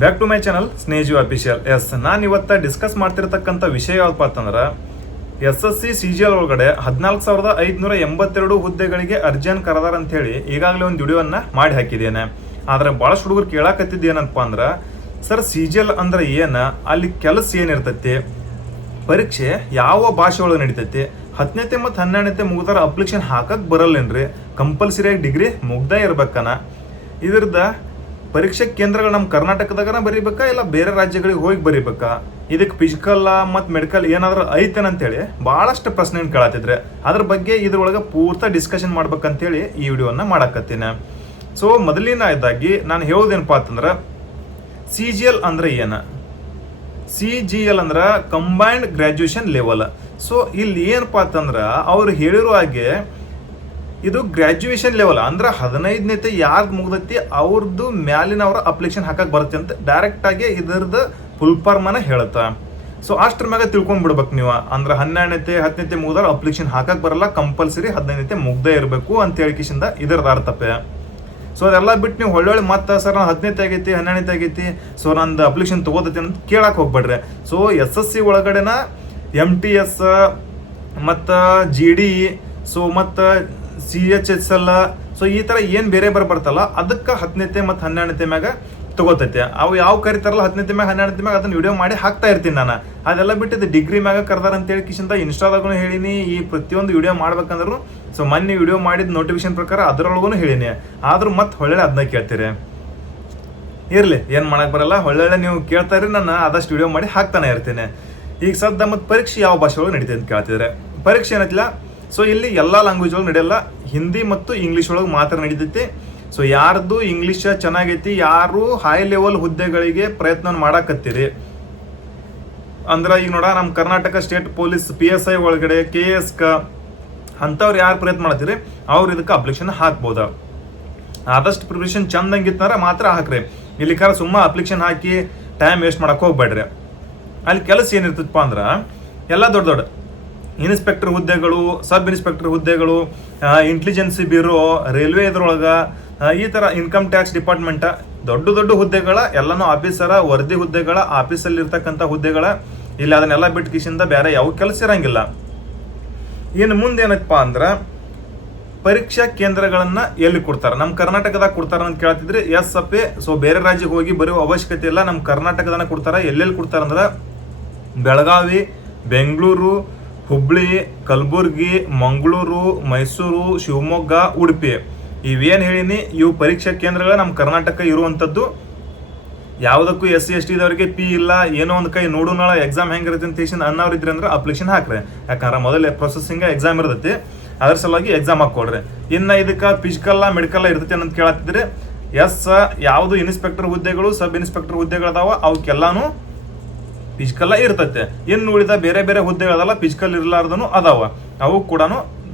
Back to my channel ಸ್ನೇಜು official. ನಾನು ಇವತ್ತು ಡಿಸ್ಕಸ್ ಮಾಡ್ತಿರ್ತಕ್ಕಂಥ ವಿಷಯ ಯಾವಪ್ಪ ಅಂತಂದ್ರೆ SSC CGL ಒಳಗಡೆ 14,582 ಹುದ್ದೆಗಳಿಗೆ ಅರ್ಜಿಯನ್ನು ಕರೆದಾರ ಅಂತ ಹೇಳಿ ಈಗಾಗಲೇ ಒಂದು ವಿಡಿಯೋವನ್ನು ಮಾಡಿ ಹಾಕಿದ್ದೇನೆ. ಆದರೆ ಭಾಳಷ್ಟು ಹುಡುಗರು ಕೇಳಾಕತ್ತಿದ್ದು ಏನಪ್ಪ ಅಂದ್ರೆ, ಸರ್ CGL ಅಂದ್ರೆ ಏನು, ಅಲ್ಲಿ ಕೆಲಸ ಏನಿರ್ತೈತಿ, ಪರೀಕ್ಷೆ ಯಾವ ಭಾಷೆ ಒಳಗೆ ನಡೀತೈತಿ, 10ನೇ ಮತ್ತು 12ನೇ ಮುಗಿದಾರ ಅಪ್ಲಿಕೇಶನ್ ಹಾಕಕ್ಕೆ ಬರಲ್ಲೇನ್ರಿ, ಕಂಪಲ್ಸರಿಯಾಗಿ ಡಿಗ್ರಿ ಮುಗ್ದೇ ಇರ್ಬೇಕನ, ಇದ್ರದ ಪರೀಕ್ಷೆ ಕೇಂದ್ರಗಳು ನಮ್ಮ ಕರ್ನಾಟಕದಾಗನ ಬರೀಬೇಕಾ ಇಲ್ಲ ಬೇರೆ ರಾಜ್ಯಗಳಿಗೆ ಹೋಗಿ ಬರೀಬೇಕಾ, ಇದಕ್ಕೆ ಫಿಸಿಕಲ್ ಮತ್ತು ಮೆಡಿಕಲ್ ಏನಾದರೂ ಐತೇನಂತೇಳಿ ಭಾಳಷ್ಟು ಪ್ರಶ್ನೆಯನ್ನು ಕೇಳತ್ತಿದ್ರೆ ಅದ್ರ ಬಗ್ಗೆ ಇದ್ರೊಳಗೆ ಪೂರ್ತಿ ಡಿಸ್ಕಷನ್ ಮಾಡ್ಬೇಕಂತೇಳಿ ಈ ವಿಡಿಯೋನ ಮಾಡಕತ್ತೀನಿ. ಸೊ ಮೊದಲನೇದಾಗಿ ನಾನು ಹೇಳೋದೇನಪ್ಪ ಅಂತಂದ್ರೆ, CGL ಅಂದ್ರೆ ಏನು, CGL ಅಂದ್ರೆ ಕಂಬೈನ್ಡ್ ಗ್ರ್ಯಾಜುಯೇಷನ್ ಲೆವೆಲ್. ಸೊ ಇಲ್ಲಿ ಏನಪ್ಪ ಅಂತಂದ್ರೆ ಅವ್ರು ಹೇಳಿರೋ ಹಾಗೆ ಇದು ಗ್ರ್ಯಾಜುಯೇಷನ್ ಲೆವೆಲ್ ಅಂದ್ರೆ 15ನೇತೆ ಯಾರ್ದು ಮುಗ್ದೈತಿ ಅವ್ರದ್ದು ಮ್ಯಾಲಿನವ್ರ ಅಪ್ಲಿಕೇಶನ್ ಹಾಕಕ್ಕೆ ಬರುತ್ತೆ ಅಂತ ಡೈರೆಕ್ಟಾಗಿ ಇದರದ್ದು ಫುಲ್ ಫಾರ್ಮನ್ನ ಹೇಳುತ್ತಾ. ಸೊ ಅಷ್ಟ್ರ ಮ್ಯಾಗ ತಿಳ್ಕೊಂಡ್ಬಿಡ್ಬೇಕು ನೀವು. ಅಂದ್ರೆ 12ನೇತೆ 10ನೇತೆ ಮುಗ್ದಾರ ಅಪ್ಲಿಕೇಶನ್ ಹಾಕಕ್ಕೆ ಬರಲ್ಲ, ಕಂಪಲ್ಸರಿ 15ನೇತೆ ಮುಗ್ದೇ ಇರಬೇಕು ಅಂತ ಹೇಳಿಕಿಸಿಂದ ಇದರದ ಅರ್ಥಪೆ. ಸೊ ಅದೆಲ್ಲ ಬಿಟ್ಟು ನೀವು ಒಳ್ಳೊಳ್ಳೆ ಮತ್ತೆ ಸರ್ ನಾನು 10ನೇತೆ ಆಗೈತಿ 12ನೇತೆ ಆಗೈತಿ ಸೊ ನಂದು ಅಪ್ಲಿಕೇಶನ್ ತೊಗೋತೈತಿ ಅಂತ ಕೇಳಕ್ಕೆ ಹೋಗ್ಬೇಡ್ರಿ. ಸೊ SSC ಒಳಗಡೆನ MTS ಮತ್ತು GD ಸೊ ಮತ್ತು CHSL ಸೊ ಈ ಥರ ಏನು ಬೇರೆ ಬರ್ತಲ್ಲ ಅದಕ್ಕೆ 10ನೇತೆ ಮತ್ತು 12ನೇತೆ ಮ್ಯಾಗ ತಗೋತೈತೆ. ಅವು ಯಾವ ಕರಿತಾರಲ್ಲ 10ನೇತೆ ಮ್ಯಾಗ 12ನೇತೆ ಮ್ಯಾಗ ಅದನ್ನು ವಿಡಿಯೋ ಮಾಡಿ ಹಾಕ್ತಾ ಇರ್ತೀನಿ ನಾನು. ಅದೆಲ್ಲ ಬಿಟ್ಟಿದ್ದು ಡಿಗ್ರಿ ಮ್ಯಾಗ ಕರ್ದಾರ ಅಂತೇಳಿ ಕಿಶಿಂದ ಇನ್ಸ್ಟಾದಾಗೂ ಹೇಳಿನಿ, ಈ ಪ್ರತಿಯೊಂದು ವಿಡಿಯೋ ಮಾಡ್ಬೇಕಂದ್ರೂ ಸೊ ಮೊನ್ನೆ ವಿಡಿಯೋ ಮಾಡಿದ ನೋಟಿಫಿಕೇಶನ್ ಪ್ರಕಾರ ಅದರೊಳಗೂ ಹೇಳಿನಿ. ಆದ್ರೂ ಮತ್ತೆ ಒಳ್ಳೆ ಅದನ್ನ ಕೇಳ್ತೀರಿ, ಇರಲಿ ಏನು ಮಾಡಕ್ಕೆ ಬರಲ್ಲ, ಒಳ್ಳೊಳ್ಳೆ ನೀವು ಕೇಳ್ತಾ ಇರಿ, ನಾನು ಆದಷ್ಟು ವಿಡಿಯೋ ಮಾಡಿ ಹಾಕ್ತಾನೆ ಇರ್ತೀನಿ. ಈಗ ಸದ್ಯ ಮತ್ತು ಪರೀಕ್ಷೆ ಯಾವ ಭಾಷೆ ಒಳಗೆ ನಡೀತದೆ ಅಂತ ಕೇಳ್ತಿದ್ರೆ, ಪರೀಕ್ಷೆ ಏನೈತಿಲ್ಲ ಸೊ ಇಲ್ಲಿ ಎಲ್ಲ ಲ್ಯಾಂಗ್ವೇಜ್ ಒಳಗೆ ನಡೆಯಲ್ಲ, ಹಿಂದಿ ಮತ್ತು ಇಂಗ್ಲೀಷ್ ಒಳಗೆ ಮಾತ್ರ ನಡೀತೈತಿ. ಸೊ ಯಾರ್ದು ಇಂಗ್ಲೀಷ್ ಚೆನ್ನಾಗೈತಿ, ಯಾರು ಹೈ ಲೆವೆಲ್ ಹುದ್ದೆಗಳಿಗೆ ಪ್ರಯತ್ನ ಮಾಡಾಕತ್ತೀರಿ ಅಂದ್ರೆ ಈಗ ನೋಡ ನಮ್ಮ ಕರ್ನಾಟಕ ಸ್ಟೇಟ್ ಪೊಲೀಸ್ PSI ಒಳಗಡೆ KS ಅಂಥವ್ರು ಯಾರು ಪ್ರಯತ್ನ ಮಾಡತ್ತೀರಿ ಅವ್ರು ಇದಕ್ಕೆ ಅಪ್ಲಿಕೇಶನ್ ಹಾಕ್ಬೋದ. ಆದಷ್ಟು ಪ್ರಿಪ್ರೇಷನ್ ಚಂದಂಗಿತ್ತಾರ ಮಾತ್ರ ಹಾಕ್ರಿ. ಇಲ್ಲಿ ಕಾರ ಸುಮ್ಮ ಅಪ್ಲಿಕೇಶನ್ ಹಾಕಿ ಟೈಮ್ ವೇಸ್ಟ್ ಮಾಡಕ್ಕೆ ಹೋಗ್ಬೇಡ್ರಿ. ಅಲ್ಲಿ ಕೆಲಸ ಏನಿರ್ತದಪ್ಪ ಅಂದ್ರೆ ಎಲ್ಲ ದೊಡ್ಡ ದೊಡ್ಡ ಇನ್ಸ್ಪೆಕ್ಟರ್ ಹುದ್ದೆಗಳು, ಸಬ್ ಇನ್ಸ್ಪೆಕ್ಟರ್ ಹುದ್ದೆಗಳು, ಇಂಟೆಲಿಜೆನ್ಸಿ ಬ್ಯೂರೋ, ರೈಲ್ವೆ ಇದ್ರೊಳಗೆ ಈ ಥರ ಇನ್ಕಮ್ ಟ್ಯಾಕ್ಸ್ ಡಿಪಾರ್ಟ್ಮೆಂಟ್ ದೊಡ್ಡ ದೊಡ್ಡ ಹುದ್ದೆಗಳ ಎಲ್ಲನೂ ಆಫೀಸರ ವರದಿ ಹುದ್ದೆಗಳ ಆಫೀಸಲ್ಲಿ ಇರ್ತಕ್ಕಂಥ ಹುದ್ದೆಗಳ ಇಲ್ಲಿ ಅದನ್ನೆಲ್ಲ ಬಿಟ್ಟು ಕಿಶಿಂದ ಬೇರೆ ಯಾವ ಕೆಲಸ ಇರಂಗಿಲ್ಲ. ಇನ್ನು ಮುಂದೆ ಏನಪ್ಪ ಅಂದ್ರೆ ಪರೀಕ್ಷಾ ಕೇಂದ್ರಗಳನ್ನು ಎಲ್ಲಿ ಕೊಡ್ತಾರೆ, ನಮ್ಮ ಕರ್ನಾಟಕದಾಗ ಕೊಡ್ತಾರ ಅಂತ ಕೇಳ್ತಿದ್ರಿ. ಅಪ್ಪೆ ಸೊ ಬೇರೆ ರಾಜ್ಯಕ್ಕೆ ಹೋಗಿ ಬರೋ ಅವಶ್ಯಕತೆ ಇಲ್ಲ, ನಮ್ಮ ಕರ್ನಾಟಕದನ್ನ ಕೊಡ್ತಾರೆ. ಎಲ್ಲೆಲ್ಲಿ ಕೊಡ್ತಾರೆ ಅಂದ್ರೆ ಬೆಳಗಾವಿ, ಬೆಂಗಳೂರು, ಹುಬ್ಳಿ, ಕಲಬುರ್ಗಿ, ಮಂಗಳೂರು, ಮೈಸೂರು, ಶಿವಮೊಗ್ಗ, ಉಡುಪಿ ಇವೇನು ಹೇಳಿನಿ ಇವು ಪರೀಕ್ಷಾ ಕೇಂದ್ರಗಳು ನಮ್ಮ ಕರ್ನಾಟಕ ಇರುವಂಥದ್ದು. ಯಾವುದಕ್ಕೂ SC ST ದವರಿಗೆ ಪಿ ಇಲ್ಲ, ಏನೋ ಒಂದು ಕೈ ನೋಡೋಣ ಎಕ್ಸಾಮ್ ಹೆಂಗಿರುತ್ತೆ ಅಂತ ಹೇಳಿ ಅನ್ನೋರು ಇದ್ರಿ ಅಂದ್ರೆ ಅಪ್ಲಿಕೇಶನ್ ಹಾಕ್ರಿ. ಯಾಕಂದ್ರೆ ಮೊದಲೇ ಪ್ರೊಸೆಸಿಂಗ್ ಎಕ್ಸಾಮ್ ಇರ್ತೈತಿ, ಅದ್ರ ಸಲುವಾಗಿ ಎಕ್ಸಾಮ್ ಹಾಕೊಡ್ರಿ. ಇನ್ನು ಇದಕ್ಕೆ ಫಿಸಿಕಲ್ಲ ಮೆಡಿಕಲ್ಲ ಇರ್ತೈತಿ ಅಂತ ಕೇಳತ್ತಿದ್ರಿ. ಯಾವುದು ಇನ್ಸ್ಪೆಕ್ಟರ್ ಹುದ್ದೆಗಳು ಸಬ್ ಇನ್ಸ್ಪೆಕ್ಟರ್ ಹುದ್ದೆಗಳದಾವ ಅವಕ್ಕೆಲ್ಲಾನು ಫಿಸಿಕಲ್ಲ ಇರ್ತೈತೆ. ಇನ್ನು ಉಳಿದ ಬೇರೆ ಬೇರೆ ಹುದ್ದೆಗಳದಲ್ಲ ಫಿಸಿಕಲ್ ಇರಲಾರ್ದನು ಅದಾವ, ಅವು ಕೂಡ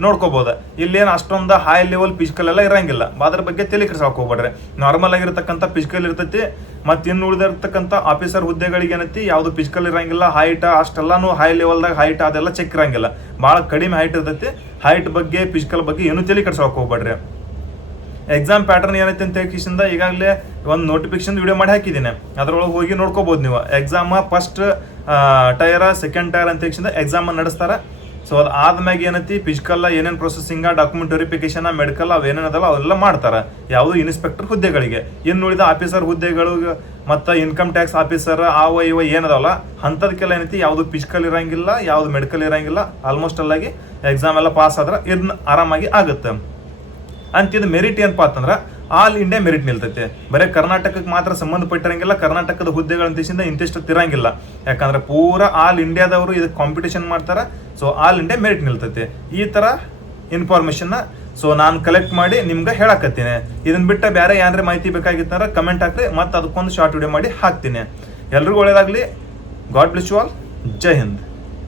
ನೋಡ್ಕೋಬಹುದು. ಇಲ್ಲೇನು ಅಷ್ಟೊಂದು ಹೈ ಲೆವೆಲ್ ಫಿಸಿಕಲ್ ಎಲ್ಲ ಇರಂಗಿಲ್ಲ, ಅದ್ರ ಬಗ್ಗೆ ತಲೆ ಕೆಡ್ಸಕ್ಕೆ ಹೋಗ್ಬೇಡ್ರಿ. ನಾರ್ಮಲ್ ಆಗಿರ್ತಕ್ಕಂಥ ಫಿಸಿಕಲ್ ಇರ್ತೈತಿ. ಮತ್ತು ಇನ್ನು ಉಳಿದಿರ್ತಕ್ಕಂಥ ಆಫೀಸರ್ ಹುದ್ದೆಗಳಿಗೆ ಏನೈತಿ ಯಾವುದು ಫಿಸಿಕಲ್ ಇರಂಗಿಲ್ಲ, ಹೈಟ್ ಅಷ್ಟೆಲ್ಲಾನು ಹೈ ಲೆವೆಲ್ದಾಗ ಹೈಟ್ ಅದೆಲ್ಲ ಚೆಕ್ ಇರಂಗಿಲ್ಲ, ಭಾಳ ಕಡಿಮೆ ಹೈಟ್ ಇರ್ತೈತಿ. ಹೈಟ್ ಬಗ್ಗೆ ಫಿಸಿಕಲ್ ಬಗ್ಗೆ ಏನು ತಲೆ ಕೆಡ್ಸಕ್ಕೆ ಹೋಗ್ಬೇಡ್ರಿ. ಎಕ್ಸಾಮ್ ಪ್ಯಾಟರ್ನ್ ಏನೈತಿ ಅಂತ ಹೇಳಿಕಿಸಿಂದ ಈಗಾಗಲೇ ಒಂದು ನೋಟಿಫಿಕೇಶನ್ ವಿಡಿಯೋ ಮಾಡಿ ಹಾಕಿದ್ದೀನಿ, ಅದರೊಳಗೆ ಹೋಗಿ ನೋಡ್ಕೋಬಹುದು ನೀವು. Exam first tyre second tyre ಅಂತ ಹೇಳಿಕಿಸಿಂದ ಎಕ್ಸಾಮ್ ನಡೆಸ್ತಾರೆ. ಸೊ ಅದು ಆದ್ಮ್ಯಾಗ ಏನೈತಿ ಫಿಸಿಕಲ್ ಏನೇನು ಪ್ರೊಸೆಸಿಂಗ್, ಡಾಕ್ಯುಮೆಂಟ್ ವೆರಿಫಿಕೇಶನ್, ಮೆಡಿಕಲ್ ಅವೇನೇನದಲ್ಲ ಅವೆಲ್ಲ ಮಾಡ್ತಾರೆ ಯಾವುದು ಇನ್ಸ್ಪೆಕ್ಟರ್ ಹುದ್ದೆಗಳಿಗೆ. ಇನ್ನು ಉಳಿದ ಆಫೀಸರ್ ಹುದ್ದೆಗಳು ಮತ್ತು ಇನ್ಕಮ್ ಟ್ಯಾಕ್ಸ್ ಆಫೀಸರ್ ಇವ ಏನದಲ್ಲ ಅಂಥದಕ್ಕೆಲ್ಲ ಏನೈತಿ ಯಾವುದು ಫಿಸಿಕಲ್ ಇರಂಗಿಲ್ಲ, ಯಾವುದು ಮೆಡಿಕಲ್ ಇರಂಗಿಲ್ಲ. ಆಲ್ಮೋಸ್ಟ್ ಅಲ್ಲಾಗಿ ಎಕ್ಸಾಮ್ ಎಲ್ಲ ಪಾಸ್ ಆದ್ರೆ ಇದನ್ನ ಆರಾಮಾಗಿ ಆಗುತ್ತೆ. ಅಂತಿದ್ದು ಮೆರಿಟ್ ಏನಪ್ಪಾ ಅಂತಂದ್ರೆ ಆಲ್ ಇಂಡಿಯಾ ಮೆರಿಟ್ ನಿಲ್ತೈತೆ. ಬರೀ ಕರ್ನಾಟಕಕ್ಕೆ ಮಾತ್ರ ಸಂಬಂಧಪಟ್ಟಿರಂಗಿಲ್ಲ, ಕರ್ನಾಟಕದ ಹುದ್ದೆಗಳಂತಿಂದ ಇಂತಿಷ್ಟು ತಿರಂಗಿಲ್ಲ. ಯಾಕಂದ್ರೆ ಪೂರಾ ಆಲ್ ಇಂಡಿಯಾದವರು ಇದಕ್ಕೆ ಕಾಂಪಿಟೇಷನ್ ಮಾಡ್ತಾರೆ. ಸೊ ಆಲ್ ಇಂಡಿಯಾ ಮೆರಿಟ್ ನಿಲ್ತೈತೆ. ಈ ಥರ ಇನ್ಫಾರ್ಮೇಷನ್ನ ಸೊ ನಾನು ಕಲೆಕ್ಟ್ ಮಾಡಿ ನಿಮ್ಗೆ ಹೇಳಕತ್ತೀನಿ. ಇದನ್ನ ಬಿಟ್ಟು ಬೇರೆ ಏನಾರ ಮಾಹಿತಿ ಬೇಕಾಗಿತ್ತಂದ್ರೆ ಕಮೆಂಟ್ ಹಾಕ್ರಿ, ಮತ್ತು ಅದಕ್ಕೊಂದು ಶಾರ್ಟ್ ವಿಡಿಯೋ ಮಾಡಿ ಹಾಕ್ತೀನಿ. ಎಲ್ರಿಗೂ ಒಳ್ಳೇದಾಗಲಿ. God bless you all. ಜೈ ಹಿಂದ್.